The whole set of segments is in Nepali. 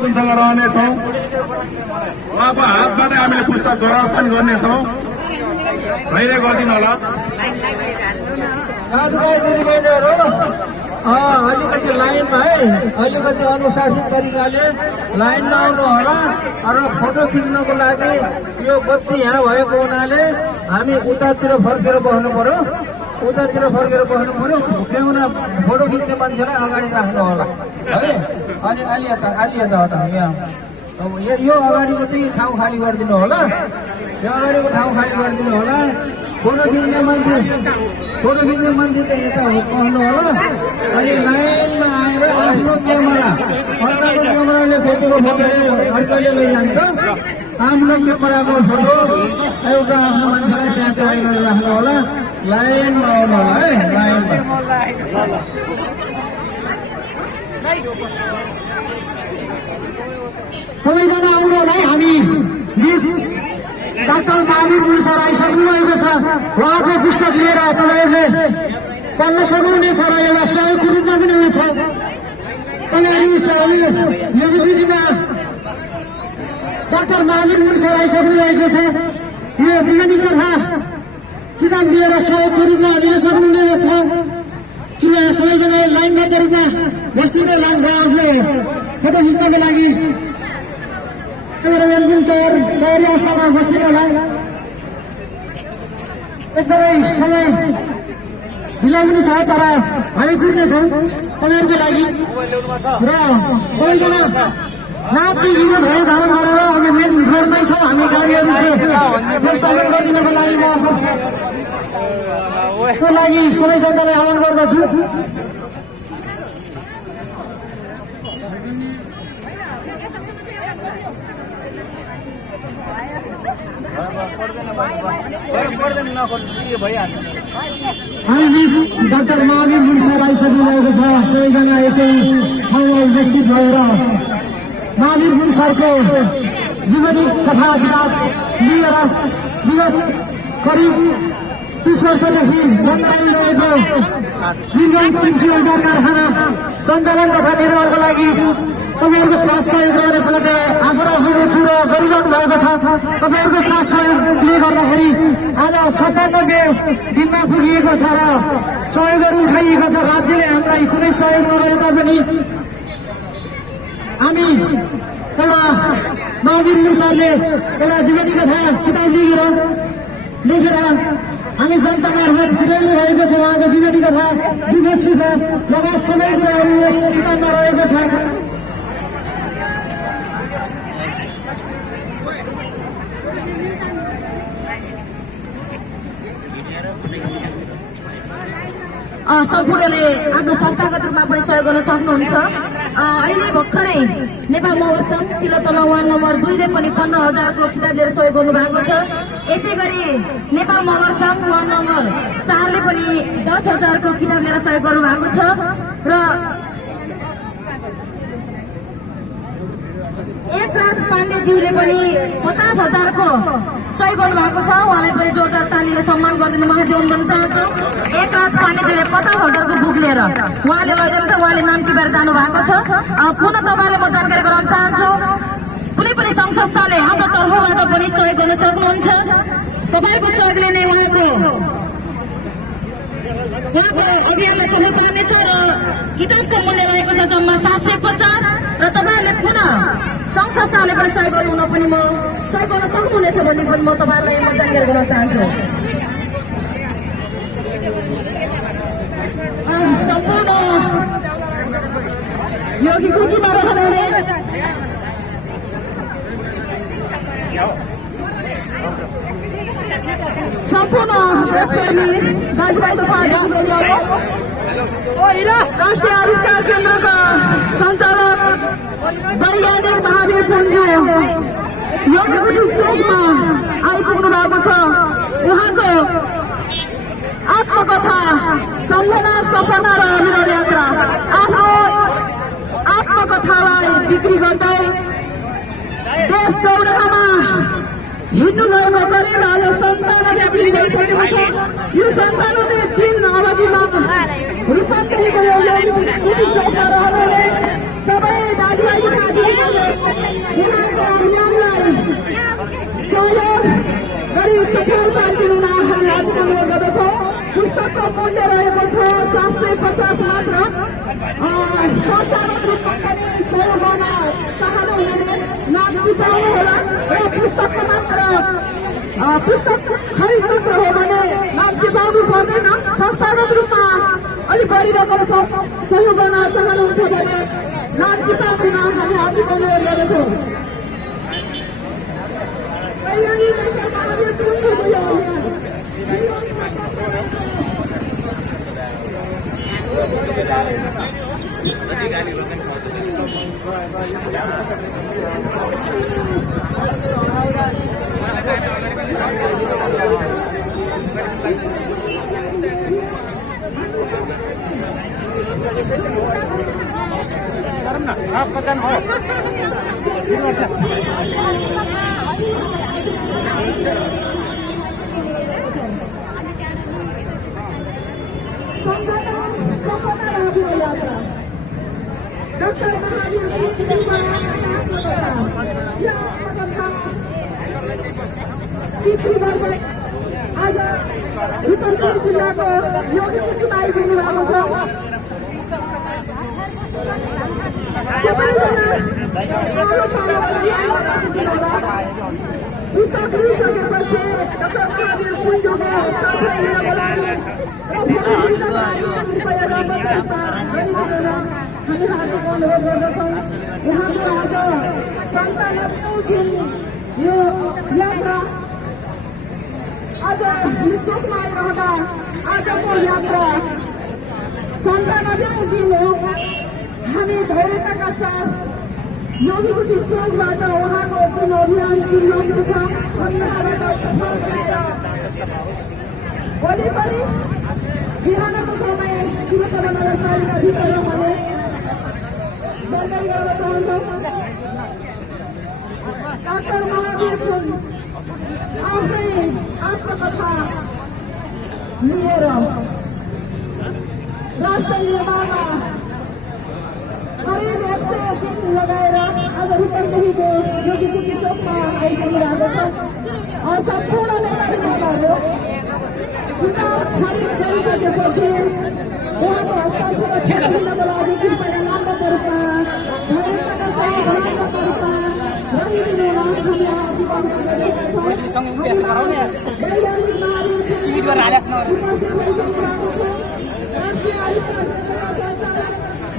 कुनसँग रहनेछौँ। उहाँको हातबाट हामीले पुस्तक गौरव पनि गर्नेछौँ। धैर्य गरिदिनु होला। दाजुभाइ दिदीबहिनीहरू अलिकति लाइनमा है, अलिकति अनुशासित तरिकाले लाइनमा आउनु होला र फोटो खिच्नको लागि यो बत्ती यहाँ भएको हुनाले हामी उतातिर फर्केर बस्नु पर्यो। उतातिर फर्केर बस्नु पर्यो। केहुना फोटो खिच्ने मान्छेलाई अगाडि राख्नु होला है। अनि आलिया त यहाँ यो अगाडिको चाहिँ ठाउँ खाली गरिदिनु होला। यो अगाडिको ठाउँ खाली गरिदिनु होला। फोटो खिच्ने मान्छे चाहिँ यता बस्नु होला। अनि लाइनमा आएर आफ्नो क्यामेरा, अर्काको क्यामेराले खिचेको फोटोले अर्कैले लैजान्छ। आफ्नो क्यामेराको फोटो एउटा आफ्नो मान्छेलाई त्यहाँ तयार गरेर राख्नु होला। लाइनमा आउनु होला है, लाइनमा। सबैजना आउनु होला है। हामी डाक्टर महावीर गुरुङ सर आइसक्नु भएको छ। उहाँको पुस्तक लिएर तपाईँहरूले पढ्न सक्नुहुनेछ र एउटा सहयोगको रूपमा पनि हुनेछ। तपाईँहरू यो विधिमा डाक्टर महावीर गुरुङ सर आइसक्नु भएको छ। यो जीवनी कथा किताब लिएर सहयोगको रूपमा दिन सक्नुहुनेछ। कृपया सबैजना लाइनबद्ध रूपमा बस्तीको लाइन आफ्नो फोटो खिच्नको लागि क्यामेराम्यान पनि तयारी अवस्थामा बस्नु होला। एकदमै समय ढिलो पनि छ, तर हामी कुर्नेछौँ तपाईँहरूको लागि। र सबैजना राति हिरो धेरै धारण गरेर हामी मेन फ्लोरमै छौँ। हामी गाडीहरूको व्यवस्थापन गरिदिनको लागि म को लागि सबै जनतालाई आह्वान गर्दछु। हामी डाक्टर महावीर गुरुङ सर आइसक्नु भएको छ। सबैजना यसै ठाउँमा उपस्थित भएर महावीर गुरुङ सरको जीवनी कथा किताब लिएर विगत करिब 30 वर्षदेखि रत्नगञ्ज रहेको वीरगञ्ज कृषि औजार कारखाना सञ्चालन तथा निर्माणको लागि तपाईँहरूको साथ सहयोग गर्ने समय आशा राखेको छु र गरिरहनु भएको छ। तपाईँहरूको साथ सहयोगले गर्दाखेरि आज 97 दिनमा पुगिएको छ र सहयोगहरू उठाइएको छ। राज्यले हामीलाई कुनै सहयोग नगरे तापनि हामी एउटा महावीर गुरुङ सरले एउटा जीवनी कथा किताब लेखेर हामी जनता मार्फत पुर्याउनु रहेको छ। उहाँको जीवनी कथा दुःख सुख लगायत सबै कुराहरू यस किताबमा रहेको छ। सम्पूर्णले आफ्नो संस्थागत रूपमा पनि सहयोग गर्न सक्नुहुन्छ। अहिले भर्खरै नेपाल मगर सङ्घ तिलोत्तमा वार्ड नम्बर 2 ले पनि 15,000 को किताब लिएर सहयोग गर्नु भएको छ। यसै गरी नेपाल मगर सङ्घ वार्ड नम्बर 4 ले पनि 10,000 को किताब लिएर सहयोग गर्नु भएको छ। र एकराज पाण्डेज्यूले पनि 50,000 को सहयोग गर्नु भएको छ। उहाँलाई पनि जोरदार तालीले सम्मान गरिदिनु महादेवन गर्न चाहन्छु। एकराज पाण्डेज्यूले 50,000 को बुक लिएर उहाँले लैजान्छ। उहाँले नाम टिपेर जानु भएको छ। पुनः तपाईँलाई म जानकारी गराउन चाहन्छु, कुनै पनि सङ्घ संस्थाले आफ्नो तर्फबाट पनि सहयोग गर्न सक्नुहुन्छ। तपाईँको सहयोगले नै उहाँको अभियानलाई सफल पार्नेछ। र किताबको मूल्य रहेको छ जम्मा 750 र तपाईँहरूले पुनः सङ्घ संस्थाले पनि सहयोग गर्नुहुन पनि म सहयोग गर्न सक्नुहुनेछ भन्ने पनि म तपाईँहरूलाई म जानकारी गराउन चाहन्छु। सम्पूर्ण योगी कुटीमा रहनुहुने सम्पूर्ण देशप्रेमी दाजुभाइ तथा दिदीबहिनीहरू, राष्ट्रिय आविष्कार केन्द्रका सञ्चालक वैज्ञानिक महावीर पुञ्जू योगीकुटी चौकमा आइपुग्नु भएको छ। उहाँको आत्मकथा सम्झना सपना र अविरल यात्रा आफ्नो आत्मकथालाई बिक्री गर्दै देश दौडामा हिँड्नु भएको करिब आज 97 दिन भइसकेको छ। यो 97 दिन अवधिमा रूपान्तरीको यो योगीकुटी चौकमा रहनुहुने सबै दाजुभाइ उहाँको अभियानलाई सहयोग गरी सफल पारिदिनुन हामी हार्दिक अनुरोध गर्दछौँ। पुस्तकको मूल्य रहेको छ 750 मात्र। संस्थागत रूपमा पनि सहयोग गर्न चाहनुहुनेले नाम टिपाउनु होला र पुस्तक खरिद मात्र हो भने नाम टिपाउनु पर्दैन। संस्थागत रूपमा अलिक बढी रकम सहयोग गर्न चाहनुहुन्छ भने नाम टिपाउन हामी हार्दिक अनुरोध गर्दछौँ। Dr. Mahathir आज रूपन्देही जिल्लाको योगीपुरमा आइपुग्नु भएको छ। पुस्तक लिइसकेपछि डाक्टर महावीर पुञ्जोको हस्ताक्षर लिनको लागि कृपया नम्बर हामी हार्दिक अनुरोध गर्दछौँ। उहाँको आज 97औं दिन यो यात्रा आज निश्चितमा आइरहँदा आजको यात्रा 97औं दिन हो। हामी धैर्यताका साथ योगीपुटी चौकबाट उहाँको जुन अभियान जुन लक्ष्य छ अभियानबाट सफल बनाएर भोलि पनि बिहानको समय तिरुपति नगरपालिकाभित्र भने जानकारी गराउन चाहन्छौँ। डाक्टर महावीर पुन आफ्नै आत्मकथा लिएर राष्ट्र निर्माणमा करिब 100 दिन लगाएर आज रूपन्देहीको योगीपुटी चौकमा आइपुग्नु भएको छ। सम्पूर्ण नेपाली जनताहरू किताब खरिद गरिसकेपछि उहाँको हस्ताक्षर लिनको लागि कृपया नामका रूपमा धैर्यताका साथ नामका रूपमा रहिदिनु हामी हार्दिक अनुरोध गरेका छौँ। वैज्ञानिक राष्ट्रिय आविष्कार केन्द्रका सञ्चालक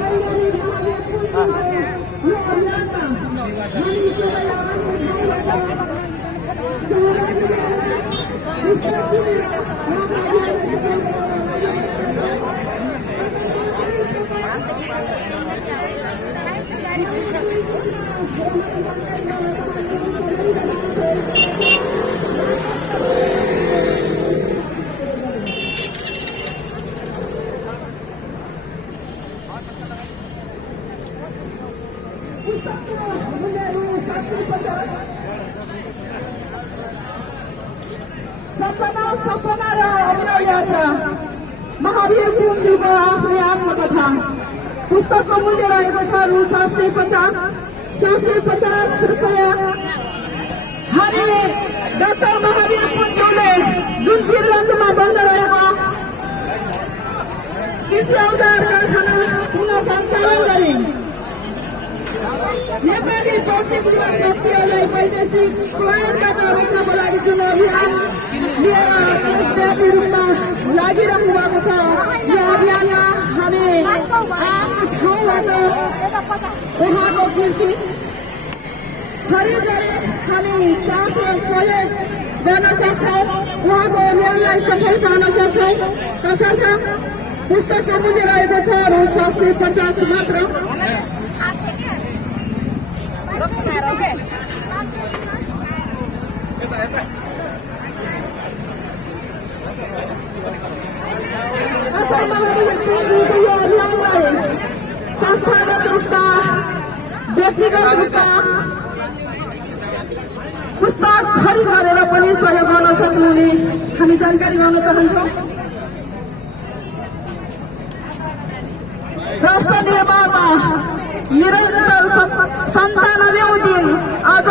वैज्ञानिक महावीर पुञ्जोको यो अभियानमा हामी कृपया सहभागी भएर पुस्तक किनेर सपना र अभिनव यात्रा महावीर पुञ्जोको आफ्नै आत्मकथा पुस्तकको मूल्य रहेको छ रु 750 रुपियाँ। हामी डाक्टर महावीर पुञ्जोले जुन वीरगञ्जमा बन्द रहेको कृषि औजार कारखाना पुनः सञ्चालन गरी नेपाली बौद्धिक युवा शक्तिहरूलाई वैदेशिक पलायनबाट रोक्नको लागि जुन अभियान लिएर देशव्यापी रूपमा लागिरहनु भएको छ यो अभियानमा हामी आफ्नो ठाउँबाट उहाँको कीर्ति खरिद गरी हामी साथ र सहयोग गर्न सक्छौँ। उहाँको अभियानलाई सफल पार्न सक्छौँ। तसर्थ पुस्तकको मूल्य रहेको छ रु 750 मात्र। डाक्टर महावीर पुञ्जोको यो अभियानलाई संस्थागत रूपमा व्यक्तिगत रूपमा पुस्तक खरिद गरेर पनि सहयोग गर्न सक्नुहुने हामी जानकारी गराउन चाहन्छौँ। राष्ट्र निर्माणमा निरंतर 97 दिन आज